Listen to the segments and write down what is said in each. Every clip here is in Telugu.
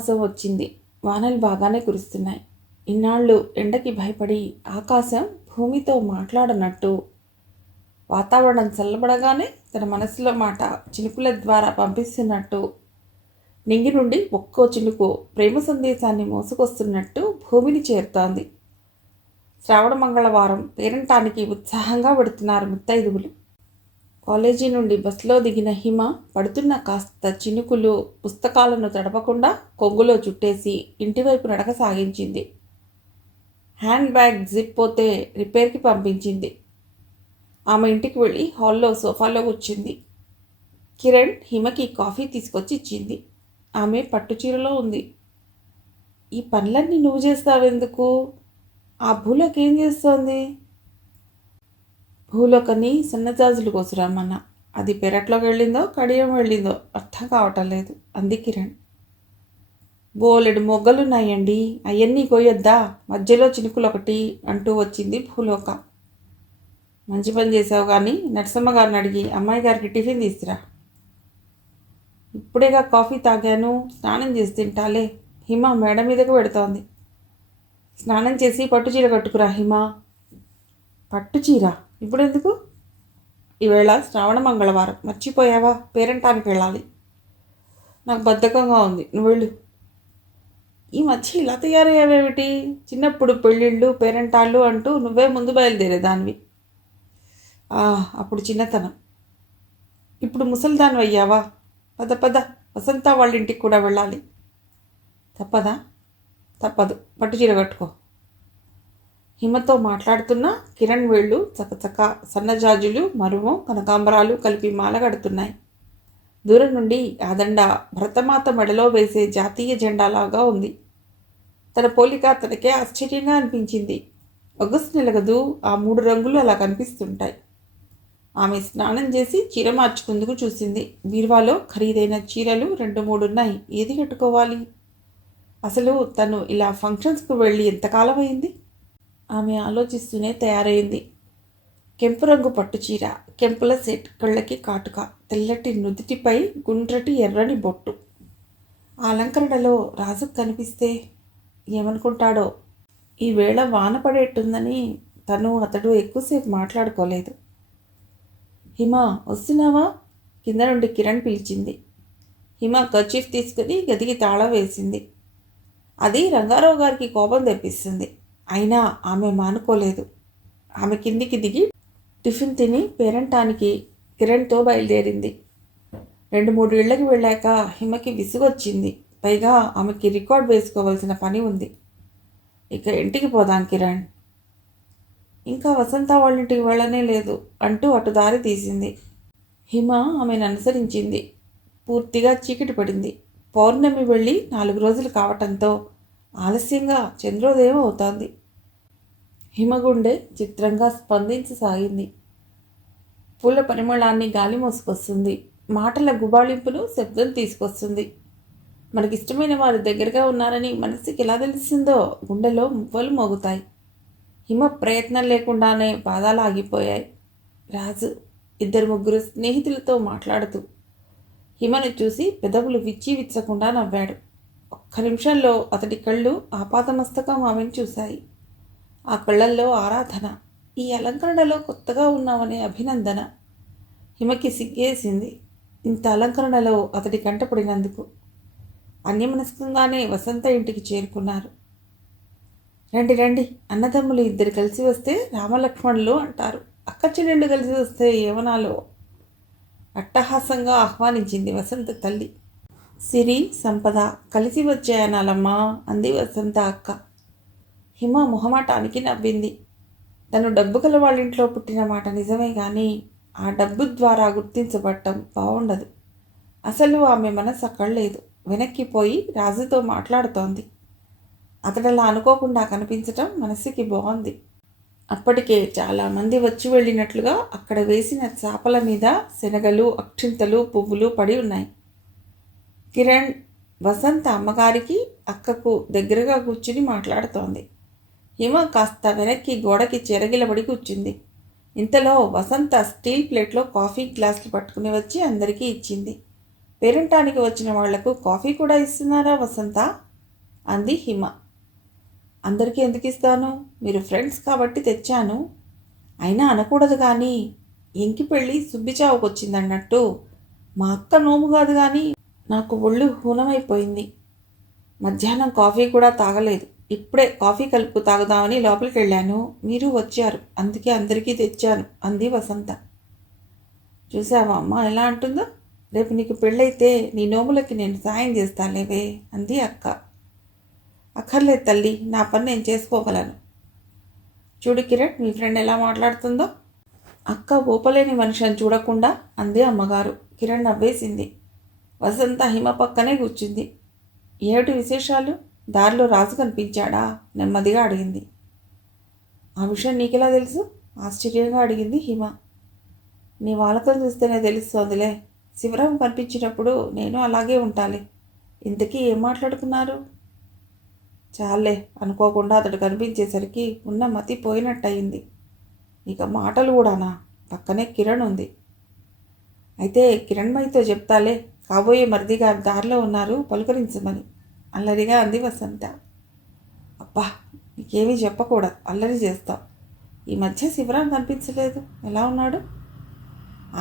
మాసం వచ్చింది. వానలు బాగానే కురుస్తున్నాయి. ఇన్నాళ్ళు ఎండకి భయపడి ఆకాశం భూమితో మాట్లాడనట్టు, వాతావరణం చల్లబడగానే తన మనసులో మాట చినుకుల ద్వారా పంపిస్తున్నట్టు, నింగి నుండి ఒక్కో చినుకు ప్రేమ సందేశాన్ని మోసుకొస్తున్నట్టు భూమిని చేరుతోంది. శ్రావణ మంగళవారం పేరంటానికి ఉత్సాహంగా పెడుతున్నారు ముత్తైదువులు. కాలేజీ నుండి బస్సులో దిగిన హిమ పడుతున్న కాస్త చినుకులు పుస్తకాలను తడపకుండా కొంగులో చుట్టేసి ఇంటివైపు నడక సాగించింది. హ్యాండ్ బ్యాగ్ జిప్ పోతే రిపేర్కి పంపించింది. ఆమె ఇంటికి వెళ్ళి హాల్లో సోఫాలో కూర్చుంది. కిరణ్ హిమకి కాఫీ తీసుకొచ్చి ఇచ్చింది. ఆమె పట్టుచీరలో ఉంది. ఈ పనులన్నీ నువ్వు చేస్తావెందుకు? ఆ భూలోకి ఏం చేస్తోంది? భూలోకని సన్నజాజులు కోసురమ్మన్నా. అది పెరట్లోకి వెళ్ళిందో కడియం వెళ్ళిందో అర్థం కావటం లేదు అంది కిరణ్. బోలెడు మొగ్గలున్నాయండి, అవన్నీ కొయ్యొద్దా? మధ్యలో చినుకులు ఒకటి అంటూ వచ్చింది భూలోక. మంచి పని చేసావు కానీ నరసమ్మ గారిని అడిగి అమ్మాయి గారికి టిఫిన్ తీసుకురా. ఇప్పుడేగా కాఫీ తాగాను, స్నానం చేసి తింటాలే. హిమ మేడ మీదకు పెడుతోంది. స్నానం చేసి పట్టుచీర కట్టుకురా హిమ. పట్టుచీర ఇప్పుడెందుకు? ఈవేళ శ్రావణ మంగళవారం, మర్చిపోయావా? పేరంటానికి వెళ్ళాలి. నాకు బద్ధకంగా ఉంది, నువ్వు వెళ్ళు. ఈ మధ్య ఇలా తయారయ్యావేమిటి? చిన్నప్పుడు పెళ్ళిళ్ళు పేరంటాళ్ళు అంటూ నువ్వే ముందు బయలుదేరేదానివి. అప్పుడు చిన్నతనం. ఇప్పుడు ముసలిదానివి అయ్యావా? పద పద, వసంత వాళ్ళ ఇంటికి కూడా వెళ్ళాలి. తప్పదా? తప్పదు, పట్టుచీర కట్టుకో. హిమతో మాట్లాడుతున్న కిరణ్ వేళ్ళు చకచక సన్నజాజులు, మరువం, కనకాంబరాలు కలిపి మాల కడుతున్నాయి. దూరం నుండి ఆ దండ భరతమాత మెడలో వేసే జాతీయ జెండాలాగా ఉంది. తన పోలిక తనకే ఆశ్చర్యంగా అనిపించింది. ఆగస్టు నెలగదు, ఆ 3 రంగులు అలా కనిపిస్తుంటాయి. ఆమె స్నానం చేసి చీర మార్చుకుందుకు చూసింది. బీరువాలో ఖరీదైన చీరలు 2-3 ఉన్నాయి. ఏది కట్టుకోవాలి? అసలు తను ఇలా ఫంక్షన్స్కు వెళ్ళి ఎంతకాలం అయింది? ఆమె ఆలోచిస్తూనే తయారైంది. కెంపు రంగు పట్టుచీర, కెంపుల సెట్, కళ్ళకి కాటుక, తెల్లటి నుదుటిపై గుండ్రటి ఎర్రని బొట్టు. ఆ అలంకరణలో రాజు కనిపిస్తే ఏమనుకుంటాడో. ఈవేళ వాన పడేట్టుందని తను అతడు ఎక్కువసేపు మాట్లాడుకోలేదు. హిమ, వస్తున్నావా? కింద నుండి కిరణ్ పిలిచింది. హిమ కర్చీఫ్ తీసుకుని గదికి తాళం వేసింది. అది రంగారావు గారికి కోపం తెప్పిస్తుంది. అయినా ఆమె మానుకోలేదు. ఆమె కిందికి దిగి టిఫిన్ తిని పేరంటానికి కిరణ్తో బయలుదేరింది. 2-3 ఇళ్లకి వెళ్ళాక హిమకి విసుగొచ్చింది. పైగా ఆమెకి రికార్డ్ వేసుకోవాల్సిన పని ఉంది. ఇక ఇంటికి పోదాం కిరణ్. ఇంకా వసంత వాళ్ళింటికి వెళ్ళనే లేదు అంటూ అటు దారి తీసింది. హిమ ఆమెను అనుసరించింది. పూర్తిగా చీకటి పడింది. పౌర్ణమి వెళ్ళి 4 రోజులు కావటంతో ఆలస్యంగా చంద్రోదయం అవుతోంది. హిమగుండె చిత్రంగా స్పందించసాగింది. పూల పరిమళాన్ని గాలి మోసుకొస్తుంది. మాటల గుబాళింపులు శబ్దం తీసుకొస్తుంది. మనకిష్టమైన వారు దగ్గరగా ఉన్నారని మనసుకి ఎలా తెలిసిందో గుండెలో మువ్వలు మోగుతాయి. హిమ ప్రయత్నం లేకుండానే పాదాలు ఆగిపోయాయి. రాజు 2-3 స్నేహితులతో మాట్లాడుతూ హిమను చూసి పెదవులు విచ్చి విచ్చకుండా నవ్వాడు. ఒక్క నిమిషంలో అతడి కళ్ళు ఆపాదమస్తకం ఆమెను చూశాయి. ఆ కళ్ళల్లో ఆరాధన, ఈ అలంకరణలో కొత్తగా ఉన్నామనే అభినందన. హిమకి సిగ్గేసింది ఇంత అలంకరణలో అతడి కంటపడినందుకు. అన్యమనస్కంగానే వసంత ఇంటికి చేరుకున్నారు. రండి రండి, అన్నదమ్ములు 2 కలిసి వస్తే రామలక్ష్మణులు అంటారు. అక్క చెల్లెళ్ళు కలిసి వస్తే ఏమనాలో అట్టహాసంగా ఆహ్వానించింది వసంత తల్లి. సిరి, సంపద కలిసి వచ్చాయనాలమ్మా అంది వసంత అక్క. హిమ మొహమాటానికి నవ్వింది. తను డబ్బు గల వాళ్ళింట్లో పుట్టిన మాట నిజమే కానీ ఆ డబ్బు ద్వారా గుర్తించబడటం బాగుండదు. అసలు ఆమె మనసు అక్కడ లేదు. వెనక్కిపోయి రాజుతో మాట్లాడుతోంది. అతడలా అనుకోకుండా కనిపించటం మనసుకి బాగుంది. అప్పటికే చాలామంది వచ్చి వెళ్ళినట్లుగా అక్కడ వేసిన చాపల మీద శనగలు, అక్షింతలు, పువ్వులు పడి ఉన్నాయి. కిరణ్ వసంత అమ్మగారికి, అక్కకు దగ్గరగా కూర్చుని మాట్లాడుతోంది. హిమ కాస్త వెనక్కి గోడకి చెరగిలబడి కూర్చుంది. ఇంతలో వసంత స్టీల్ ప్లేట్లో కాఫీ గ్లాసులు పట్టుకుని వచ్చి అందరికీ ఇచ్చింది. పేరంటానికి వచ్చిన వాళ్లకు కాఫీ కూడా ఇస్తున్నారా వసంత? అంది హిమ. అందరికీ ఎందుకు ఇస్తాను, మీరు ఫ్రెండ్స్ కాబట్టి తెచ్చాను. అయినా అనకూడదు కానీ ఎంకి పెళ్ళి సుబ్బిచావుకు వచ్చిందన్నట్టు మా అక్క నోము కాదు కానీ నాకు ఒళ్ళు హూనమైపోయింది. మధ్యాహ్నం కాఫీ కూడా తాగలేదు. ఇప్పుడే కాఫీ కలుపు తాగుదామని లోపలికి వెళ్ళాను. మీరు వచ్చారు, అందుకే అందరికీ తెచ్చాను అంది వసంత. చూసావా అమ్మ ఎలా అంటుందో? రేపు నీకు పెళ్ళైతే నీ నోములకి నేను సాయం చేస్తాలేవే అంది అక్క. అక్కర్లేదు తల్లి, నా పని నేను చేసుకోగలను. చూడు కిరణ్, మీ ఫ్రెండ్ ఎలా మాట్లాడుతుందో. అక్క ఊపలేని మనిషిని చూడకుండా అంది అమ్మగారు. కిరణ్ నవ్వేసింది. వసంత హిమ పక్కనే కూర్చుంది. ఏమిటి విశేషాలు? దారిలో రాజు కనిపించాడా? నెమ్మదిగా అడిగింది. ఆ విషయం నీకెలా తెలుసు? ఆశ్చర్యంగా అడిగింది హిమ. నీ వాలకం చూస్తేనే తెలుస్తోందిలే. శివరాం కనిపించినప్పుడు నేను అలాగే ఉంటాలి. ఇంతకీ ఏం మాట్లాడుకున్నారు? చాలే, అనుకోకుండా అతడు కనిపించేసరికి ఉన్న మతి పోయినట్టయింది. ఇక మాటలు కూడానా? పక్కనే కిరణ్ ఉంది. అయితే కిరణ్మయితో చెప్తాలే, కాబోయే మరిదిగా దారిలో ఉన్నారు, పలుకరించమని అల్లరిగా అంది వసంత. అబ్బా, నీకేమీ చెప్పకూడదు, అల్లరి చేస్తావు. ఈ మధ్య శివరాం కనిపించలేదు. ఎలా ఉన్నాడు?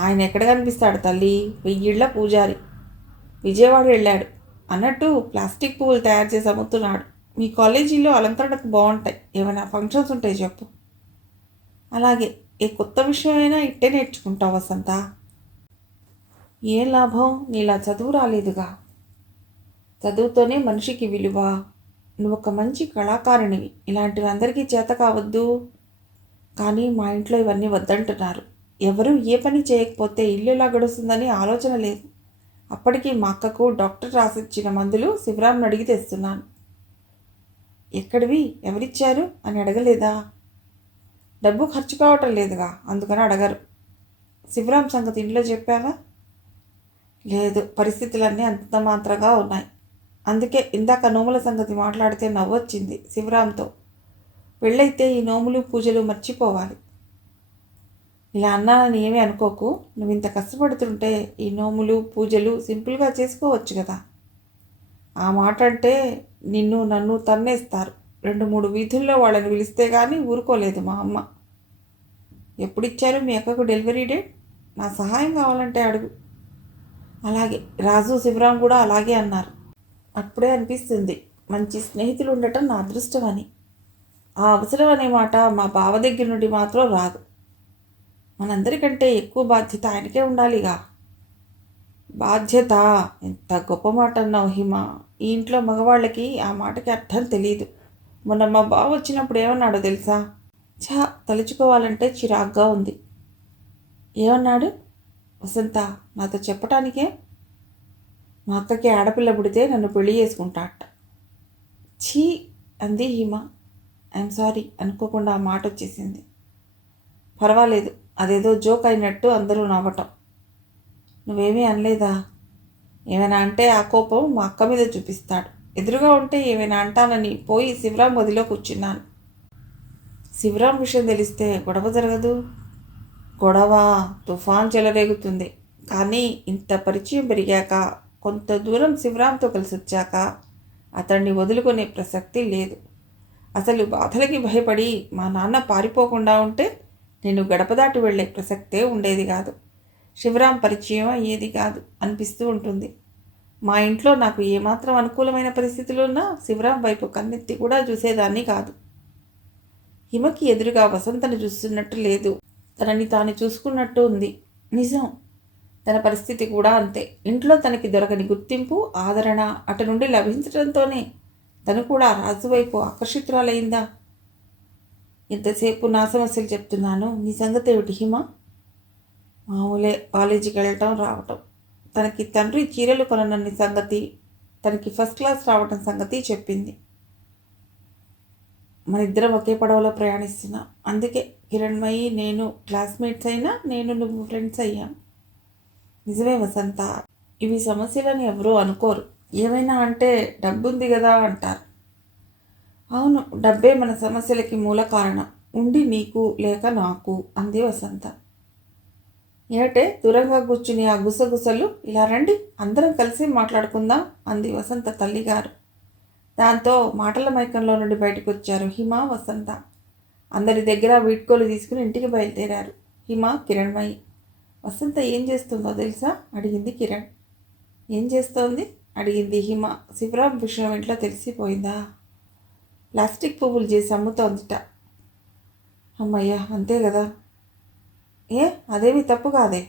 ఆయన ఎక్కడ కనిపిస్తాడు తల్లి? 1000 పూజారి. విజయవాడ వెళ్ళాడు. అన్నట్టు ప్లాస్టిక్ పువ్వులు తయారు చేసి అమ్ముతున్నాడు. మీ కాలేజీలో అలంకరణకు బాగుంటాయి. ఏమైనా ఫంక్షన్స్ ఉంటాయి చెప్పు. అలాగే, ఏ కొత్త విషయమైనా ఇట్టే నేర్చుకుంటావు వసంత. ఏం లాభం? నీలా చదువు రాలేదుగా. చదువుతోనే మనిషికి విలువ. నువ్వు ఒక మంచి కళాకారిణివి. ఇలాంటివి అందరికీ చేత కావద్దు. కానీ మా ఇంట్లో ఇవన్నీ వద్దంటున్నారు. ఎవరూ ఏ పని చేయకపోతే ఇల్లు ఎలా గడుస్తుందని ఆలోచన లేదు. అప్పటికి మా అక్కకు డాక్టర్ రాసిచ్చిన మందులు శివరాంని అడిగి తెస్తున్నాను. ఎక్కడివి, ఎవరిచ్చారు అని అడగలేదా? డబ్బు ఖర్చు కావటం లేదుగా, అందుకని అడగరు. శివరాం సంగతి ఇంట్లో చెప్పావా? లేదు, పరిస్థితులన్నీ అంత మాత్రంగా ఉన్నాయి. అందుకే ఇందాక నోముల సంగతి మాట్లాడితే నవ్వొచ్చింది శివరాంతో. పెళ్ళైతే ఈ నోములు పూజలు మర్చిపోవాలి. ఇలా అన్నానని ఏమీ అనుకోకు. నువ్వు ఇంత కష్టపడుతుంటే ఈ నోములు పూజలు సింపుల్గా చేసుకోవచ్చు కదా. ఆ మాట అంటే నిన్ను నన్ను తన్నేస్తారు. 2-3 వీధుల్లో వాళ్ళని పిలిస్తే కానీ ఊరుకోలేదు మా అమ్మ. ఎప్పుడిచ్చారు మీ అక్కకు డెలివరీ డేట్? నా సహాయం కావాలంటే అడుగు. అలాగే, రాజు శివరాం కూడా అలాగే అన్నారు. అప్పుడే అనిపిస్తుంది మంచి స్నేహితులు ఉండటం నా అదృష్టం అని. ఆ అవసరం అనే మాట మా బావ దగ్గర నుండి మాత్రం రాదు. మనందరికంటే ఎక్కువ బాధ్యత ఆయనకే ఉండాలిగా. బాధ్యత? ఎంత గొప్ప మాట అన్నావు హిమ. ఈ ఇంట్లో మగవాళ్ళకి ఆ మాటకి అర్థం తెలియదు. మొన్న మా బావ వచ్చినప్పుడు ఏమన్నాడో తెలుసా? తలుచుకోవాలంటే చిరాగ్గా ఉంది. ఏమన్నాడు? వసంత, నాతో చెప్పటానికే. మా అక్కకి ఆడపిల్ల పుడితే నన్ను పెళ్లి చేసుకుంటాట. ఛీ అంది హిమ. ఐఎమ్ సారీ, అనుకోకుండా ఆ మాట వచ్చేసింది. పర్వాలేదు, అదేదో జోక్ అయినట్టు అందరూ నవ్వటం. నువ్వేమీ అనలేదా? ఏమైనా అంటే ఆ కోపం మా అక్క మీద చూపిస్తాడు. ఎదురుగా ఉంటే ఏమైనా అంటానని పోయి శివరాం గదిలో కూర్చున్నాను. శివరాం విషయం తెలిస్తే గొడవ జరగదు. గొడవ తుఫాన్ చెలరేగుతుంది. కానీ ఇంత పరిచయం పెరిగాక, కొంత దూరం శివరాంతో కలిసి వచ్చాక అతన్ని వదులుకునే ప్రసక్తి లేదు. అసలు బాధలకి భయపడి మా నాన్న పారిపోకుండా ఉంటే నేను గడప దాటి వెళ్లే ప్రసక్తే ఉండేది కాదు. శివరాం పరిచయం అయ్యేది కాదు అనిపిస్తూ ఉంటుంది. మా ఇంట్లో నాకు ఏమాత్రం అనుకూలమైన పరిస్థితులున్నా శివరాం వైపు కన్నెత్తి కూడా చూసేదాన్ని కాదు. హిమకి ఎదురుగా వసంతను చూస్తున్నట్టు లేదు, తనని తాను చూసుకున్నట్టు ఉంది. నిజం, తన పరిస్థితి కూడా అంతే. ఇంట్లో తనకి దొరకని గుర్తింపు, ఆదరణ అటు నుండి లభించడంతోనే తను కూడా రాజువైపు ఆకర్షితురాలైందా? ఎంతసేపు నా సమస్యలు చెప్తున్నాను, నీ సంగతి ఏమిటి హిమ? మామూలే, కాలేజీకి వెళ్ళటం రావటం. తనకి తండ్రి చీరలు కొననన్ని సంగతి, తనకి ఫస్ట్ క్లాస్ రావటం సంగతి చెప్పింది. మన ఇద్దరం ఒకే పడవలో ప్రయాణిస్తున్నాం. అందుకే కిరణ్మయి నేను క్లాస్మేట్స్ అయినా నేను నువ్వు ఫ్రెండ్స్ అయ్యాం. నిజమే వసంత, ఇవి సమస్యలని ఎవరూ అనుకోరు. ఏమైనా అంటే డబ్బుంది కదా అంటారు. అవును, డబ్బే మన సమస్యలకి మూల కారణం. ఉండి నీకు లేక నాకు అంది వసంత. ఏటే దూరంగా కూర్చుని ఆ గుసగుసలు, ఇలా రండి అందరం కలిసి మాట్లాడుకుందాం అంది వసంత తల్లిగారు. దాంతో మాటల మైకంలో నుండి బయటకు వచ్చారు హిమ, వసంత. అందరి దగ్గర వీడ్కోలు తీసుకుని ఇంటికి బయలుదేరారు హిమ, కిరణ్మయి. వసంత ఏం చేస్తుందో తెలుసా అడిగింది కిరణ్. ఏం చేస్తోంది అడిగింది హిమ. శివరాం విషయం ఇంట్లో తెలిసిపోయిందా? ప్లాస్టిక్ పువ్వులు చేసి అమ్ముతోందిట. అమ్మయ్య, అంతే కదా. ఏ, అదేమి తప్పు కాదే.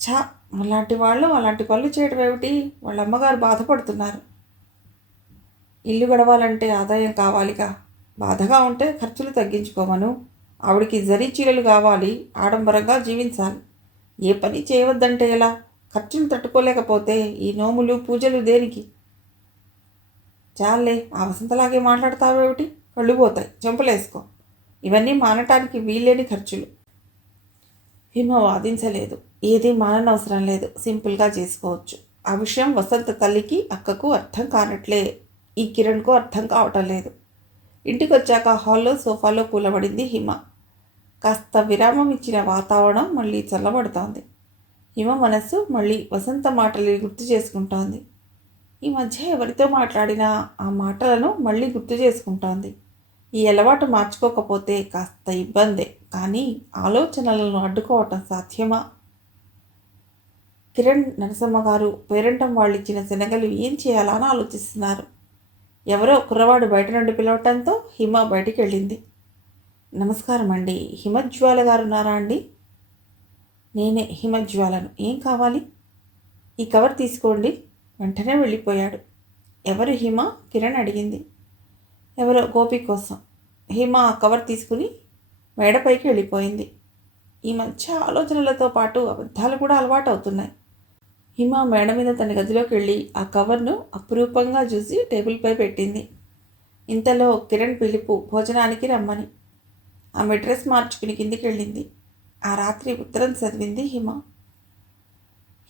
ఛా, అలాంటి వాళ్ళు అలాంటి పనులు చేయడం ఏమిటి? వాళ్ళ అమ్మగారు బాధపడుతున్నారు. ఇల్లు గడవాలంటే ఆదాయం కావాలిగా. బాధగా ఉంటే ఖర్చులు తగ్గించుకోమను. ఆవిడికి జరీ చీరలు కావాలి, ఆడంబరంగా జీవించాలి. ఏ పని చేయవద్దంటే ఎలా? ఖర్చులు తట్టుకోలేకపోతే ఈ నోములు పూజలు దేనికి? చాలే, ఆ వసంతలాగే మాట్లాడతావేమిటి? కళ్ళు పోతాయి, చెంపలేసుకో. ఇవన్నీ మానటానికి వీల్లేని ఖర్చులు. హిమ వాదించలేదు. ఏది మాననవసరం లేదు, సింపుల్గా చేసుకోవచ్చు. ఆ విషయం వసంత తల్లికి, అక్కకు అర్థం కానట్లే ఈ కిరణ్కు అర్థం కావటం లేదు. ఇంటికి వచ్చాక హాల్లో సోఫాలో కూలబడింది హిమ. కాస్త విరామం ఇచ్చిన వాతావరణం మళ్ళీ చల్లబడుతోంది. హిమ మనస్సు మళ్ళీ వసంత మాటలు గుర్తు చేసుకుంటోంది. ఈ మధ్య ఎవరితో మాట్లాడినా ఆ మాటలను మళ్ళీ గుర్తు చేసుకుంటోంది. ఈ అలవాటు మార్చుకోకపోతే కాస్త ఇబ్బందే, కానీ ఆలోచనలను అడ్డుకోవటం సాధ్యమా? కిరణ్, నరసమ్మ గారు పేరంటం వాళ్ళు ఇచ్చిన శనగలు ఏం చేయాలా అని ఆలోచిస్తున్నారు. ఎవరో కుర్రవాడు బయట నుండి పిలవటంతో హిమ బయటికి వెళ్ళింది. నమస్కారం అండి, హిమజ్వాల గారు ఉన్నారా అండి? నేనే హిమజ్వాలను. ఏం కావాలి? ఈ కవర్ తీసుకోండి. వెంటనే వెళ్ళిపోయాడు. ఎవరు హిమ? కిరణ్ అడిగింది. ఎవరో గోపి కోసం. హిమ ఆ కవర్ తీసుకుని మేడపైకి వెళ్ళిపోయింది. ఈ మధ్య ఆలోచనలతో పాటు అబద్ధాలు కూడా అలవాటు అవుతున్నాయి. హిమ మేడ మీద తన గదిలోకి వెళ్ళి ఆ కవర్ను అపురూపంగా చూసి టేబుల్పై పెట్టింది. ఇంతలో కిరణ్ పిలుపు, భోజనానికి రమ్మని. ఆమె డ్రెస్ మార్చుకుని కిందికి వెళ్ళింది. ఆ రాత్రి ఉత్తరం చదివింది హిమ.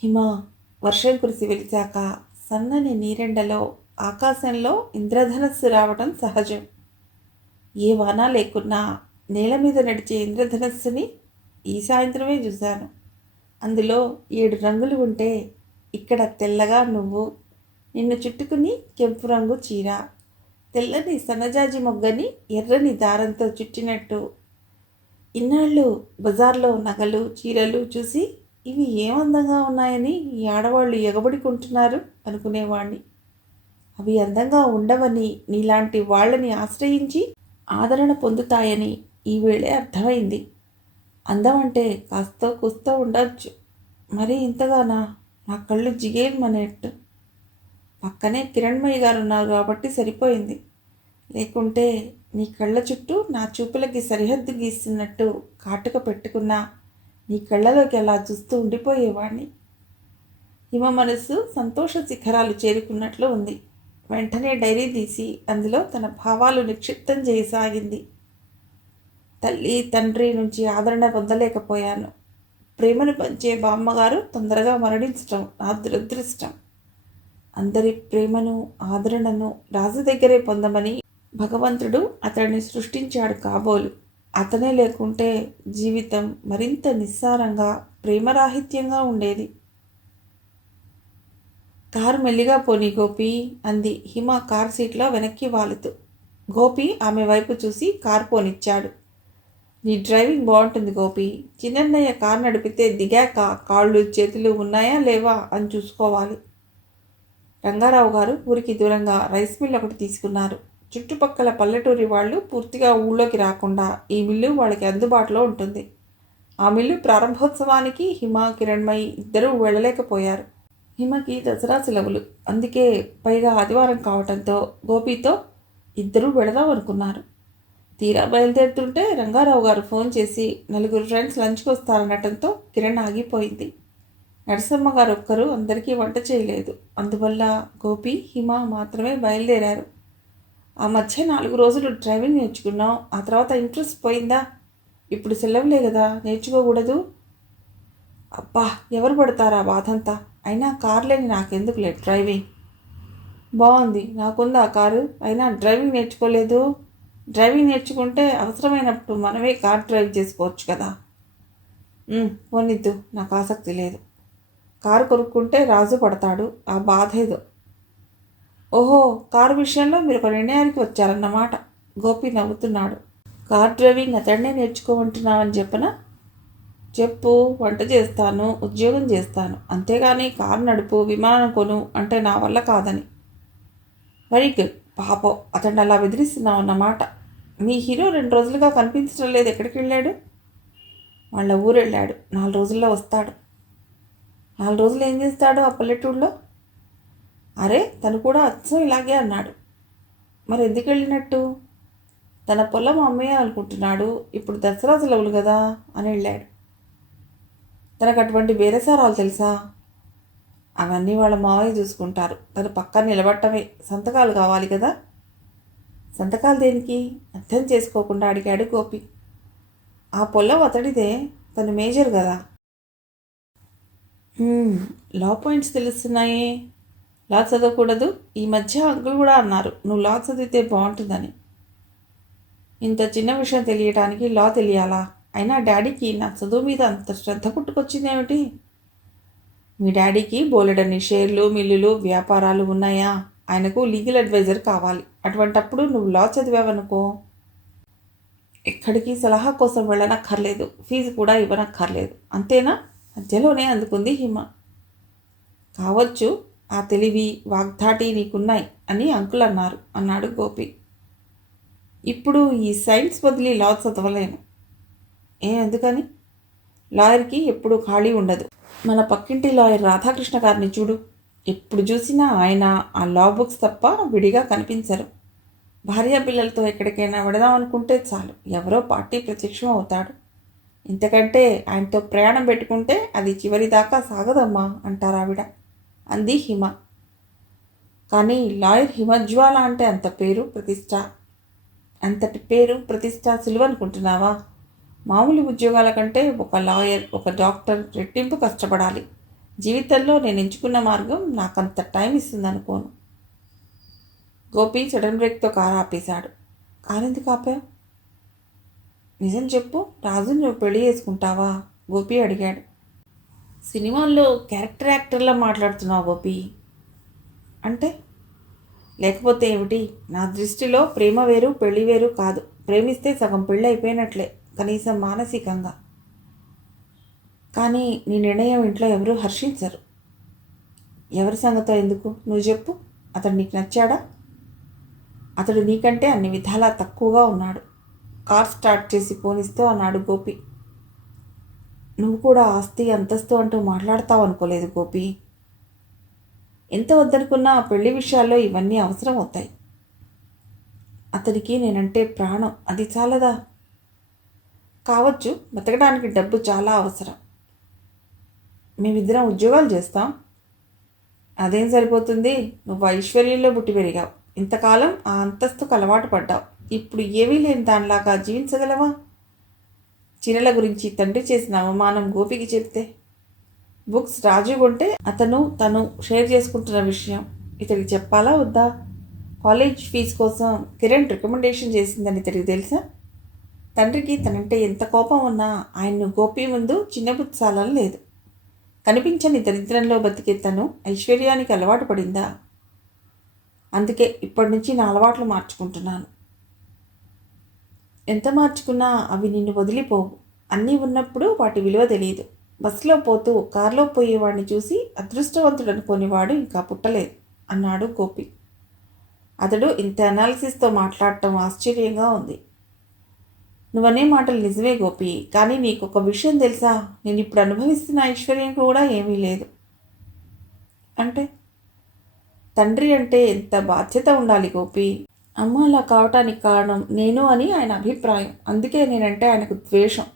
హిమ, వర్షం కురిసి వెలిచాక సన్నని నీరెండలో ఆకాశంలో ఇంద్రధనస్సు రావడం సహజం. ఏ వాన లేకున్నా నేల మీద నడిచే ఇంద్రధనస్సుని ఈ సాయంత్రమే చూశాను. అందులో 7 రంగులు ఉంటే ఇక్కడ తెల్లగా నువ్వు, నిన్ను చుట్టుకుని కెంపు రంగు చీర, తెల్లని సన్నజాజి మొగ్గని ఎర్రని దారంతో చుట్టినట్టు. ఇన్నాళ్ళు బజార్లో నగలు, చీరలు చూసి ఇవి ఏమందంగా ఉన్నాయని ఈ ఆడవాళ్ళు ఎగబడుకుంటున్నారు అనుకునేవాణ్ణి. అవి అందంగా ఉండవని, నీలాంటి వాళ్ళని ఆశ్రయించి ఆదరణ పొందుతాయని ఈవేళే అర్థమైంది. అందం అంటే కాస్తో కూస్తో ఉండొచ్చు, మరీ ఇంతగానా? నా కళ్ళు జిగేల్మనేట్టు. పక్కనే కిరణ్మయ్య గారు ఉన్నారు కాబట్టి సరిపోయింది. లేకుంటే నీ కళ్ళ చుట్టూ నా చూపులకి సరిహద్దు గీస్తున్నట్టు కాటుక పెట్టుకున్నా నీ కళ్ళలోకి అలా చూస్తూ ఉండిపోయేవాణ్ణి. హిమ మనస్సు సంతోష శిఖరాలు చేరుకున్నట్లు ఉంది. వెంటనే డైరీ తీసి అందులో తన భావాలు నిక్షిప్తం చేయసాగింది. తల్లి, తండ్రి నుంచి ఆదరణ పొందలేకపోయాను. ప్రేమను పంచే బామ్మగారు తొందరగా మరణించటం నా దురదృష్టం. అందరి ప్రేమను, ఆదరణను రాజు దగ్గరే పొందమని భగవంతుడు అతడిని సృష్టించాడు కాబోలు. అతనే లేకుంటే జీవితం మరింత నిస్సారంగా, ప్రేమరాహిత్యంగా ఉండేది. కారు మెల్లిగా పోనీ గోపి అంది హిమ కార్ సీట్లో వెనక్కి వాలుతూ. గోపి ఆమె వైపు చూసి కారు పోనిచ్చాడు. నీ డ్రైవింగ్ బాగుంటుంది గోపి. చిన్నన్నయ్య కారు నడిపితే దిగాక కాళ్ళు చేతులు ఉన్నాయా లేవా అని చూసుకోవాలి. రంగారావు గారు ఊరికి దూరంగా రైస్ మిల్ ఒకటి తీసుకున్నారు. చుట్టుపక్కల పల్లెటూరి వాళ్ళు పూర్తిగా ఊళ్ళోకి రాకుండా ఈ మిల్లు వాళ్ళకి అందుబాటులో ఉంటుంది. ఆ మిల్లు ప్రారంభోత్సవానికి హిమ, కిరణ్మయి ఇద్దరూ వెళ్ళలేకపోయారు. హిమకి దసరా సెలవులు, అందుకే పైగా ఆదివారం కావటంతో గోపితో ఇద్దరూ వెళదాం అనుకున్నారు. తీరా బయలుదేరుతుంటే రంగారావు గారు ఫోన్ చేసి 4 ఫ్రెండ్స్ లంచ్కి వస్తారనటంతో కిరణ్ ఆగిపోయింది. నరసమ్మ గారు ఒక్కరు అందరికీ వంట చేయలేదు. అందువల్ల గోపి, హిమ మాత్రమే బయలుదేరారు. ఆ మధ్య 4 రోజులు డ్రైవింగ్ నేర్చుకున్నాం, ఆ తర్వాత ఇంట్రెస్ట్ పోయిందా? ఇప్పుడు సెలవులే కదా, నేర్చుకోకూడదు? అబ్బా, ఎవరు పడతారా బాధంతా? అయినా కారు లేని నాకెందుకులే డ్రైవింగ్. బాగుంది, నాకుంది ఆ కారు, అయినా డ్రైవింగ్ నేర్చుకోలేదు. డ్రైవింగ్ నేర్చుకుంటే అవసరమైనప్పుడు మనమే కార్ డ్రైవ్ చేసుకోవచ్చు కదా. పోనిద్దు, నాకు ఆసక్తి లేదు. కారు కొనుక్కుంటే రాజు పడతాడు, ఆ బాధ ఏదో. ఓహో, కారు విషయంలో మీరు ఒక నిర్ణయానికి వచ్చారన్నమాట. గోపి నవ్వుతున్నాడు. కార్ డ్రైవింగ్ అతడినే నేర్చుకోమంటున్నావని చెప్పనా? చెప్పు, వంట చేస్తాను, ఉద్యోగం చేస్తాను, అంతేగాని కారు నడుపు, విమానం కొను అంటే నా వల్ల కాదని. Very good. పాపం, అతన్ని అలా బెదిరిస్తున్నావు అన్నమాట. మీ హీరో 2 రోజులుగా కనిపించడం లేదు, ఎక్కడికి వెళ్ళాడు? వాళ్ళ ఊరు వెళ్ళాడు, 4 రోజుల్లో వస్తాడు. 4 రోజులు ఏం చేస్తాడు ఆ పల్లెటూళ్ళలో? అరే, తను కూడా అచ్చం ఇలాగే అన్నాడు. మరి ఎందుకు వెళ్ళినట్టు? తన పొలం అమ్మేయాలనుకుంటున్నాడు, ఇప్పుడు దసరా సెలవులు కదా అని వెళ్ళాడు. తనకు అటువంటి బేరసారాలు తెలుసా? అవన్నీ వాళ్ళ మావయ్య చూసుకుంటారు, తను పక్కన నిలబట్టమే. సంతకాలు కావాలి కదా. సంతకాలు దేనికి? అర్థం చేసుకోకుండా అడిగాడు గోపి. ఆ పొలం అతడిదే, తను మేజర్ కదా. లా పాయింట్స్ తెలుస్తున్నాయే. లా చదవకూడదు? ఈ మధ్య అంకుల్ కూడా అన్నారు నువ్వు లా చదివితే బాగుంటుందని. ఇంత చిన్న విషయం తెలియటానికి లా తెలియాలా? అయినా డాడీకి నా చదువు మీద అంత శ్రద్ధ పుట్టుకొచ్చిందేమిటి? మీ డాడీకి బోలెడన్ని షేర్లు, మిల్లులు, వ్యాపారాలు ఉన్నాయా? ఆయనకు లీగల్ అడ్వైజర్ కావాలి. అటువంటప్పుడు నువ్వు లా చదివావనుకో, ఎక్కడికి సలహా కోసం వెళ్ళనక్కర్లేదు, ఫీజు కూడా ఇవ్వనక్కర్లేదు. అంతేనా? మధ్యలోనే అందుకుంది హిమ. కావచ్చు, ఆ తెలివి, వాగ్ధాటి నీకున్నాయి అని అంకుల్ అన్నారు అన్నాడు గోపి. ఇప్పుడు ఈ సైన్స్ వదిలి లా చదవలేను. ఎందుకని? లాయర్కి ఎప్పుడూ ఖాళీ ఉండదు. మన పక్కింటి లాయర్ రాధాకృష్ణ గారిని చూడు. ఎప్పుడు చూసినా ఆయన ఆ లా బుక్స్ తప్ప విడిగా కనిపించరు. భార్యా పిల్లలతో ఎక్కడికైనా వెడదాం అనుకుంటే చాలు, ఎవరో పార్టీ ప్రత్యక్షం అవుతాడు. ఇంతకంటే ఆయనతో ప్రయాణం పెట్టుకుంటే అది చివరి దాకా సాగదమ్మా అంటారావిడ అంది హిమ. కానీ లాయర్ హిమజ్వాల అంటే అంత పేరు ప్రతిష్ట, అంతటి పేరు ప్రతిష్ట సులువనుకుంటున్నావా? మామూలు ఉద్యోగాల కంటే ఒక లాయర్, ఒక డాక్టర్ రెట్టింపు కష్టపడాలి. జీవితంలో నేను ఎంచుకున్న మార్గం నాకంత టైం ఇస్తుందనుకోను. గోపి సడన్ బ్రేక్తో కారు ఆపేశాడు. కారెందుకు ఆపావు? నిజం చెప్పు, రాజుని నువ్వు పెళ్లి చేసుకుంటావా? గోపి అడిగాడు. సినిమాల్లో క్యారెక్టర్ యాక్టర్లా మాట్లాడుతున్నావు గోపి. అంటే? లేకపోతే ఏమిటి? నా దృష్టిలో ప్రేమ వేరు, పెళ్లి వేరు కాదు. ప్రేమిస్తే సగం పెళ్ళి అయిపోయినట్లే, కనీసం మానసికంగా. కానీ నీ నిర్ణయం ఇంట్లో ఎవరూ హర్షించరు. ఎవరి సంగతో ఎందుకు, నువ్వు చెప్పు. అతడు నీకు నచ్చాడా? అతడు నీకంటే అన్ని విధాలా తక్కువగా ఉన్నాడు. కార్ స్టార్ట్ చేసి పోనిస్తూ అన్నాడు గోపి. నువ్వు కూడా ఆస్తి అంతస్తు అంటూ మాట్లాడతావు అనుకోలేదు గోపి. ఎంత వద్దనుకున్నా పెళ్లి విషయాల్లో ఇవన్నీ అవసరం అవుతాయి. అతనికి నేనంటే ప్రాణం, అది చాలదా? కావచ్చు, బతకడానికి డబ్బు చాలా అవసరం. మేమిద్దరం ఉద్యోగాలు చేస్తాం. అదేం సరిపోతుంది? నువ్వు ఐశ్వర్యంలో పుట్టి పెరిగావు, ఇంతకాలం ఆ అంతస్తుకు అలవాటు పడ్డావు. ఇప్పుడు ఏమీ లేని దానిలాగా జీవించగలవా? చిన్నల గురించి తండ్రి చేసిన అవమానం గోపికి చెప్తే, బుక్స్ రాజు కొంటే తను షేర్ చేసుకుంటున్న విషయం ఇతడికి చెప్పాలా వద్దా? కాలేజ్ ఫీజు కోసం కిరణ్ రికమెండేషన్ చేసిందని ఇతడికి తెలుసా? తండ్రికి తనంటే ఎంత కోపం ఉన్నా ఆయన్ను గోపి ముందు చిన్నబుచ్చాలని లేదు. కనిపించని దరిద్రంలో బతికే తను ఐశ్వర్యానికి అలవాటు పడిందా? అందుకే ఇప్పటి నుంచి నా అలవాట్లు మార్చుకుంటున్నాను. ఎంత మార్చుకున్నా అవి నిన్ను వదిలిపోవు. అన్నీ ఉన్నప్పుడు వాటి విలువ తెలియదు. బస్సులో పోతూ కారులో పోయేవాడిని చూసి అదృష్టవంతుడు అనుకోనివాడు ఇంకా పుట్టలేదు అన్నాడు గోపి. అతడు ఇంత అనాలిసిస్తో మాట్లాడటం ఆశ్చర్యంగా ఉంది. నువ్వనే మాటలు నిజమే గోపి, కానీ నీకు ఒక విషయం తెలుసా? నేను ఇప్పుడు అనుభవిస్తున్న ఐశ్వర్యం కూడా ఏమీ లేదు. అంటే? తండ్రి అంటే ఎంత బాధ్యత ఉండాలి గోపి. అమ్మ అలా కావటానికి కారణం నేను అని ఆయన అభిప్రాయం. అందుకే నేనంటే ఆయనకు ద్వేషం.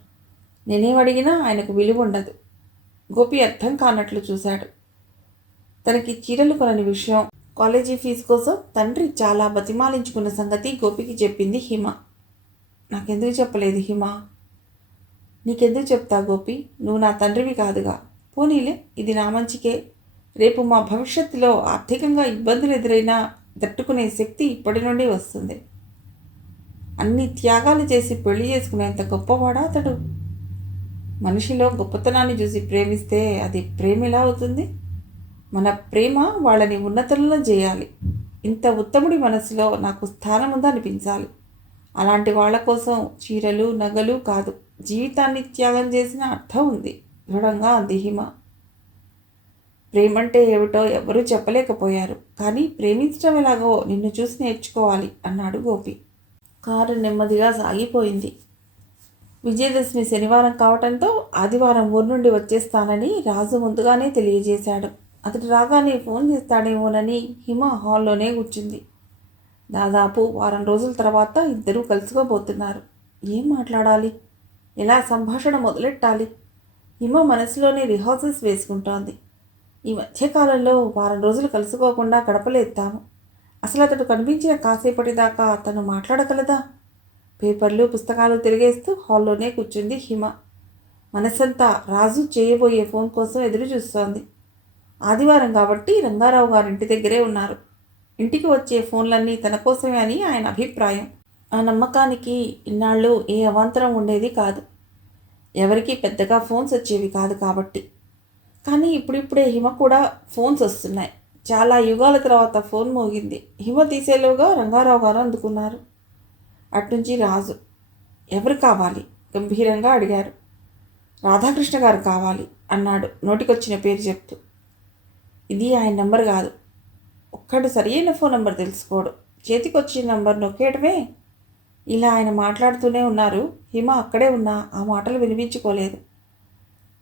నేనేమడిగినా ఆయనకు విలువ ఉండదు. గోపి అర్థం కానట్లు చూశాడు. తనకి చీరలు కొనని విషయం, కాలేజీ ఫీజు కోసం తండ్రి చాలా బతిమాలించుకున్న సంగతి గోపికి చెప్పింది హిమ. నాకెందుకు చెప్పలేదు హిమ? నీకెందుకు చెప్తా గోపి? నువ్వు నా తండ్రివి కాదుగా. పోనీలే, ఇది నా మంచికే. రేపు మా భవిష్యత్తులో ఆర్థికంగా ఇబ్బందులు ఎదురైనా తట్టుకునే శక్తి ఇప్పటి నుండి వస్తుంది. అన్ని త్యాగాలు చేసి పెళ్లి చేసుకునేంత గొప్పవాడా అతడు? మనిషిలో గొప్పతనాన్ని చూసి ప్రేమిస్తే అది ప్రేమ ఎలా అవుతుంది? మన ప్రేమ వాళ్ళని ఉన్నతంలో చేయాలి. ఇంత ఉత్తముడి మనసులో నాకు స్థానం ఉందనిపించాలి. అలాంటి వాళ్ళ కోసం చీరలు నగలు కాదు, జీవితాన్ని త్యాగం చేసిన అర్థం ఉంది, దృఢంగా అంది హిమ. ప్రేమంటే ఏమిటో ఎవరూ చెప్పలేకపోయారు. కానీ ప్రేమించడం ఎలాగో నిన్ను చూసి నేర్చుకోవాలి అన్నాడు గోపి. కారు నెమ్మదిగా సాగిపోయింది. విజయదశమి శనివారం కావటంతో ఆదివారం ఊరు నుండి వచ్చేస్తానని రాజు ముందుగానే తెలియజేశాడు. అతడు రాగానే ఫోన్ చేస్తాడేమోనని హిమ హాల్లోనే కూర్చుంది. దాదాపు వారం రోజుల తర్వాత ఇద్దరూ కలుసుకోబోతున్నారు. ఏం మాట్లాడాలి, ఎలా సంభాషణ మొదలెట్టాలి? హిమ మనసులోనే రిహార్సల్స్ వేసుకుంటోంది. ఈ మధ్యకాలంలో వారం రోజులు కలుసుకోకుండా గడపలేస్తాము. అసలు అతడు కనిపించిన కాసేపటి దాకా తను మాట్లాడగలదా? పేపర్లు పుస్తకాలు తిరిగేస్తూ హాల్లోనే కూర్చుంది హిమ. మనసంతా రాజు చేయబోయే ఫోన్ కోసం ఎదురు చూస్తోంది. ఆదివారం కాబట్టి రంగారావు గారింటి దగ్గరే ఉన్నారు. ఇంటికి వచ్చే ఫోన్లన్నీ తన కోసమే అని ఆయన అభిప్రాయం. ఆ నమ్మకానికి ఇన్నాళ్ళు ఏ అవాంతరం ఉండేది కాదు. ఎవరికీ పెద్దగా ఫోన్స్ వచ్చేవి కాదు కాబట్టి. కానీ ఇప్పుడిప్పుడే హిమ కూడా ఫోన్స్ వస్తున్నాయి. చాలా యుగాల తర్వాత ఫోన్ మోగింది. హిమ తీసేలోగా రంగారావు గారు అందుకున్నారు. అట్నుంచి రాజు. ఎవరు కావాలి గంభీరంగా అడిగారు. రాధాకృష్ణ గారు కావాలి అన్నాడు నోటికొచ్చిన పేరు చెప్తూ. ఇది ఆయన నంబర్ కాదు. ఒక్కడు సరియైన ఫోన్ నంబర్ తెలుసుకోడు. చేతికొచ్చిన నంబర్ నొక్కేయటమే. ఇలా ఆయన మాట్లాడుతూనే ఉన్నారు. హిమ అక్కడే ఉన్నా ఆ మాటలు వినిపించుకోలేదు.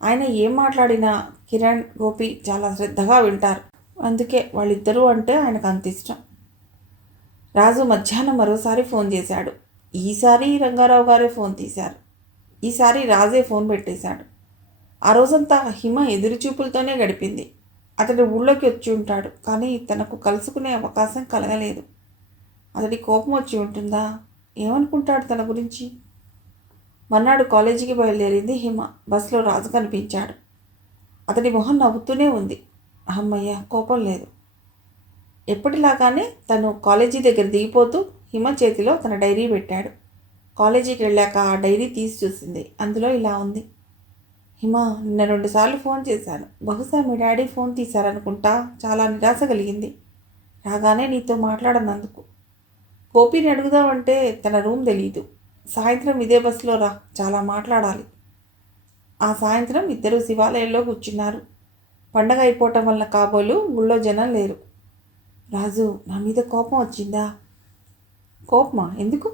ఆయన ఏం మాట్లాడినా కిరణ్, గోపి చాలా శ్రద్ధగా వింటారు. అందుకే వాళ్ళిద్దరూ అంటే ఆయనకు అంత ఇష్టం. రాజు మధ్యాహ్నం మరోసారి ఫోన్ చేశాడు. ఈసారి రంగారావు గారే ఫోన్ తీశారు. ఈసారి రాజే ఫోన్ పెట్టేశాడు. ఆ రోజంతా హిమ ఎదురుచూపులతోనే గడిపింది. అతడు ఊళ్ళోకి వచ్చి ఉంటాడు, కానీ తనకు కలుసుకునే అవకాశం కలగలేదు. అతడి కోపం వచ్చి ఉంటుందా? ఏమనుకుంటాడు తన గురించి? మర్నాడు కాలేజీకి బయలుదేరింది హిమ. బస్సులో రాజు కనిపించాడు. అతడి మొహం నవ్వుతూనే ఉంది. అమ్మయ్య, కోపం లేదు. ఎప్పటిలాగానే తను కాలేజీ దగ్గర దిగిపోతూ హిమ చేతిలో తన డైరీ పెట్టాడు. కాలేజీకి వెళ్ళాక ఆ డైరీ తీసి చూసింది. అందులో ఇలా ఉంది. హిమ, నిన్న 2 సార్లు ఫోన్ చేశాను. బహుశా మీ డాడీ ఫోన్ తీశారనుకుంటా. చాలా నిరాశ కలిగింది రాగానే నీతో మాట్లాడనందుకు. గోపిని అడుగుదామంటే తన రూమ్ తెలీదు. సాయంత్రం ఇదే బస్సులో రా, చాలా మాట్లాడాలి. ఆ సాయంత్రం ఇద్దరూ శివాలయంలో కూర్చున్నారు. పండగ అయిపోవటం వల్ల కాబోలు ఊళ్ళో జనం లేరు. రాజు, నా మీద కోపం వచ్చిందా? కోపమా? ఎందుకు?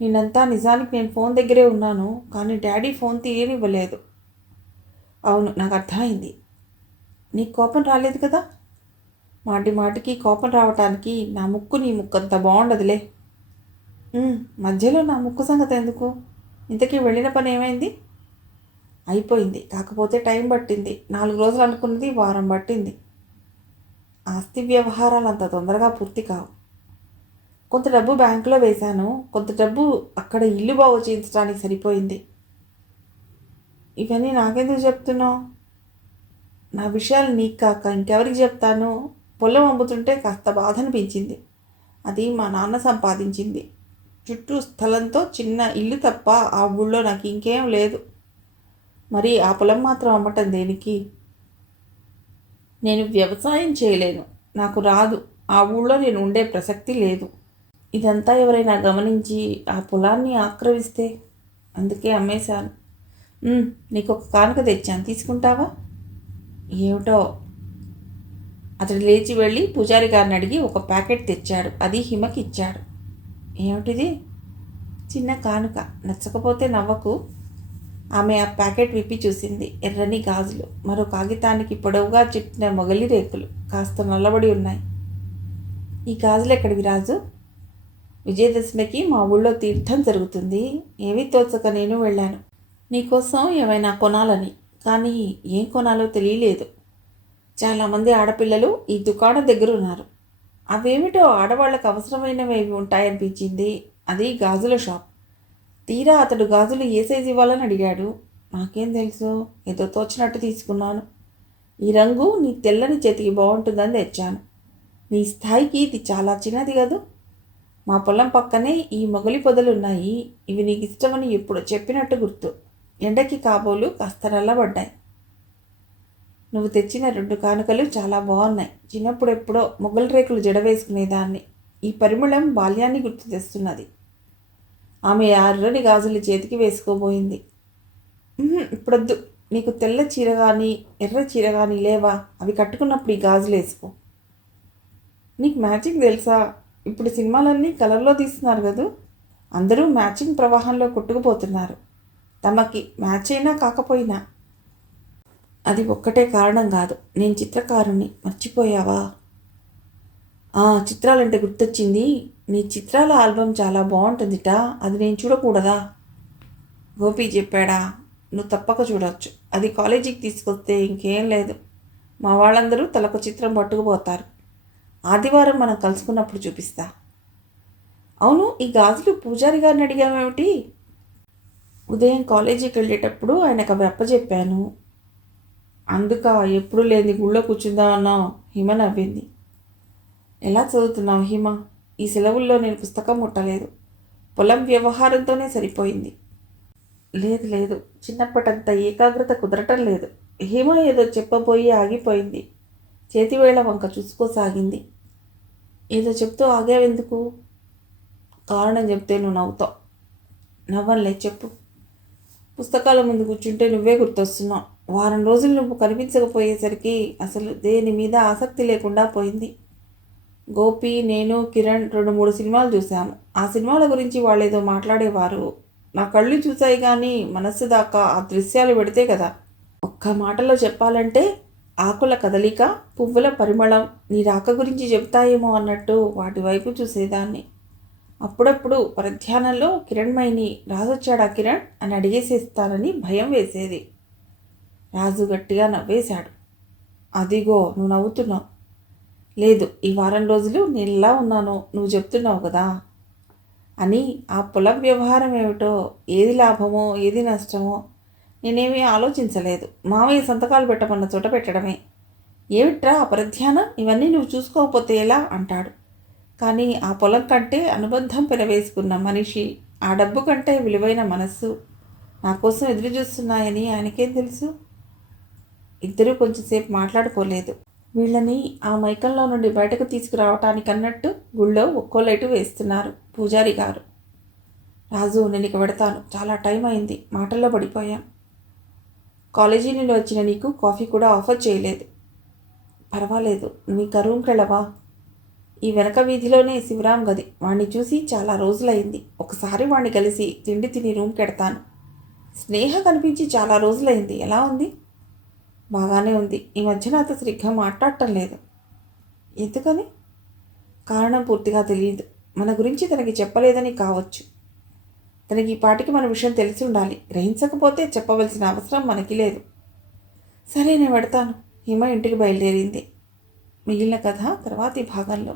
నిన్నంతా నిజానికి నేను ఫోన్ దగ్గరే ఉన్నాను, కానీ డాడీ ఫోన్ తీయనివ్వలేదు. అవును, నాకు అర్థమైంది. నీకు కోపం రాలేదు కదా? మాటి మాటికి కోపం రావటానికి నా ముక్కు నీ ముక్కంత బాగుండదులే. మధ్యలో నా ముక్కు సంగతి ఎందుకు? ఇంతకీ వెళ్ళిన పని ఏమైంది? అయిపోయింది, కాకపోతే టైం పట్టింది. 4 రోజులు అనుకున్నది వారం పట్టింది. ఆస్తి వ్యవహారాలు అంత తొందరగా పూర్తి కావు. కొంత డబ్బు బ్యాంకులో వేశాను, కొంత డబ్బు అక్కడ ఇల్లు బాగు చేయించడానికి సరిపోయింది. ఇవన్నీ నాకెందుకు చెప్తున్నావు? నా విషయాలు నీకు కాక ఇంకెవరికి చెప్తాను? పొలం అమ్ముతుంటే కాస్త బాధ అనిపించింది. అది మా నాన్న సంపాదించింది. చుట్టూ స్థలంతో చిన్న ఇల్లు తప్ప ఆ ఊళ్ళో నాకు ఇంకేం లేదు. మరి ఆ పొలం మాత్రం అమ్మటం దేనికి? నేను వ్యవసాయం చేయలేను, నాకు రాదు. ఆ ఊళ్ళో నేను ఉండే ప్రసక్తి లేదు. ఇదంతా ఎవరైనా గమనించి ఆ పొలాన్ని ఆక్రమిస్తే? అందుకే అమ్మేశాను. నీకు ఒక కానుక తెచ్చాను, తీసుకుంటావా? ఏమిటో? అతడు లేచి వెళ్ళి పూజారి గారిని అడిగి ఒక ప్యాకెట్ తెచ్చాడు. అది హిమకి ఇచ్చాడు. ఏమిటిది? చిన్న కానుక. నచ్చకపోతే నవ్వకు. ఆమె ఆ ప్యాకెట్ విప్పి చూసింది. ఎర్రని గాజులు, మరో కాగితానికి పొడవుగా చుట్టిన మొగలి రేకులు కాస్త నల్లబడి ఉన్నాయి. ఈ గాజులు ఎక్కడివి రాజు? విజయదశమికి మా ఊళ్ళో తీర్థం జరుగుతుంది. ఏమీ తోచక నేను వెళ్ళాను నీకోసం ఏమైనా కొనాలని. కానీ ఏం కొనాలో తెలియలేదు. చాలామంది ఆడపిల్లలు ఈ దుకాణం దగ్గర ఉన్నారు. అవేమిటో ఆడవాళ్ళకు అవసరమైనవి ఉంటాయనిపించింది. అది గాజుల షాప్. తీరా అతడు గాజులు ఏ సైజు ఇవ్వాలని అడిగాడు. నాకేం తెలుసు, ఏదో తోచినట్టు తీసుకున్నాను. ఈ రంగు నీ తెల్లని చేతికి బాగుంటుందని తెచ్చాను. నీ స్థాయికి ఇది చాలా చిన్నది కదూ. మా పొలం పక్కనే ఈ మొగలి పొదలున్నాయి. ఇవి నీకు ఇష్టమని ఎప్పుడో చెప్పినట్టు గుర్తు. ఎండకి కాబోలు కాస్త నల్లబడ్డాయి. నువ్వు తెచ్చిన 2 కానుకలు చాలా బాగున్నాయి. చిన్నప్పుడు ఎప్పుడో మొగల్ రేకులు జడ వేసుకునేదాన్ని. ఈ పరిమళం బాల్యాన్ని గుర్తు తెస్తున్నది. ఆమె ఎర్రని గాజులు చేతికి వేసుకోబోయింది. ఇప్పుడొద్దు. నీకు తెల్ల చీర కానీ ఎర్ర చీర కానీ లేవా? అవి కట్టుకున్నప్పుడు ఈ గాజులు వేసుకో. నీకు మ్యాచింగ్ తెలుసా? ఇప్పుడు సినిమాలన్నీ కలర్లో తీస్తున్నారు కదూ. అందరూ మ్యాచింగ్ ప్రవాహంలో కొట్టుకుపోతున్నారు. తమకి మ్యాచ్ అయినా కాకపోయినా. అది ఒక్కటే కారణం కాదు. నేను చిత్రకారుణ్ణి, మర్చిపోయావా? చిత్రాలంటే గుర్తొచ్చింది. నీ చిత్రాల ఆల్బమ్ చాలా బాగుంటుందిట. అది నేను చూడకూడదా? గోపి చెప్పాడా? నువ్వు తప్పక చూడవచ్చు. అది కాలేజీకి తీసుకొస్తే ఇంకేం లేదు. మా వాళ్ళందరూ తలకు చిత్రం పట్టుకుపోతారు. ఆదివారం మనం కలుసుకున్నప్పుడు చూపిస్తా. అవును, ఈ గాజులు పూజారి గారిని అడిగామేమిటి? ఉదయం కాలేజీకి వెళ్ళేటప్పుడు ఆయనకు అవి అప్పచెప్పాను. అందుక ఎప్పుడు లేని గుళ్ళో కూర్చుందామన్నావు. హిమ నవ్వింది. ఎలా చదువుతున్నావు హిమ? ఈ సెలవుల్లో నేను పుస్తకం ముట్టలేదు. పొలం వ్యవహారంతోనే సరిపోయింది. లేదు, చిన్నప్పటంత ఏకాగ్రత కుదరటం లేదు. హిమ ఏదో చెప్పబోయి ఆగిపోయింది. చేతివేళ్ల వంక చూసుకోసాగింది. ఏదో చెప్తూ ఆగావెందుకు? కారణం చెప్తే నువ్వు నవ్వుతావు. నవ్వనులే, చెప్పు. పుస్తకాల ముందు కూర్చుంటే నువ్వే గుర్తొస్తున్నావు. వారం రోజులు నువ్వు కనిపించకపోయేసరికి అసలు దేని మీద ఆసక్తి లేకుండా పోయింది. గోపి, నేను, కిరణ్ 2-3 సినిమాలు చూసాము. ఆ సినిమాల గురించి వాళ్ళేదో మాట్లాడేవారు. నా కళ్ళు చూశాయి కానీ మనస్సు దాకా ఆ దృశ్యాలు పెడితే కదా. ఒక్క మాటలో చెప్పాలంటే ఆకుల కదలిక, పువ్వుల పరిమళం నీ రాక గురించి చెబుతాయేమో అన్నట్టు వాటి వైపు చూసేదాన్ని. అప్పుడప్పుడు పరధ్యానంలో కిరణ్మయిని రాజొచ్చాడా కిరణ్ అని అడిగేసేస్తానని భయం వేసేది. రాజు గట్టిగా నవ్వేశాడు. అదిగో నువ్వు నవ్వుతున్నావు. లేదు, ఈ వారం రోజులు నేను ఎలా ఉన్నానో నువ్వు చెప్తున్నావు కదా అని. ఆ పొలం వ్యవహారం ఏమిటో, ఏది లాభమో ఏది నష్టమో నేనేమీ ఆలోచించలేదు. మామయ్య సంతకాలు పెట్టమన్న చోట పెట్టడమే. ఏమిట్రా అపరధ్యానం? ఇవన్నీ నువ్వు చూసుకోకపోతే ఎలా అంటాడు. కానీ ఆ పొలం కంటే అనుబంధం పెనవేసుకున్న మనిషి, ఆ డబ్బు కంటే విలువైన మనస్సు నా కోసం ఎదురు చూస్తున్నాయని ఆయనకేం తెలుసు? ఇద్దరూ కొంచెంసేపు మాట్లాడుకోలేదు. వీళ్ళని ఆ మైకంలో నుండి బయటకు తీసుకురావటానికన్నట్టు గుళ్ళో ఒక్కో లైటు వేస్తున్నారు పూజారి గారు. రాజు, నేను ఇక పెడతాను. చాలా టైం అయింది. మాటల్లో పడిపోయాం. కాలేజీ నుండి వచ్చిన నీకు కాఫీ కూడా ఆఫర్ చేయలేదు. పర్వాలేదు. నువ్వు ఈ రూమ్కి వెళ్ళవా? ఈ వెనక వీధిలోనే శివరాం గది. వాణ్ణి చూసి చాలా రోజులైంది. ఒకసారి వాణ్ణి కలిసి తిండి తిని రూమ్కి ఎడతాను. స్నేహ కనిపించి చాలా రోజులైంది. ఎలా ఉంది? బాగానే ఉంది. ఈ మధ్య నాతో సరిగ్గా మాట్లాడటం లేదు. ఎందుకని? కారణం పూర్తిగా తెలియదు. మన గురించి తనకి చెప్పలేదని కావచ్చు. తనకి ఈ పాటికి మన విషయం తెలిసి ఉండాలి. గ్రహించకపోతే చెప్పవలసిన అవసరం మనకి లేదు. సరే, నేను పెడతాను. హిమ ఇంటికి బయలుదేరింది. మిగిలిన కథ తర్వాతి భాగంలో.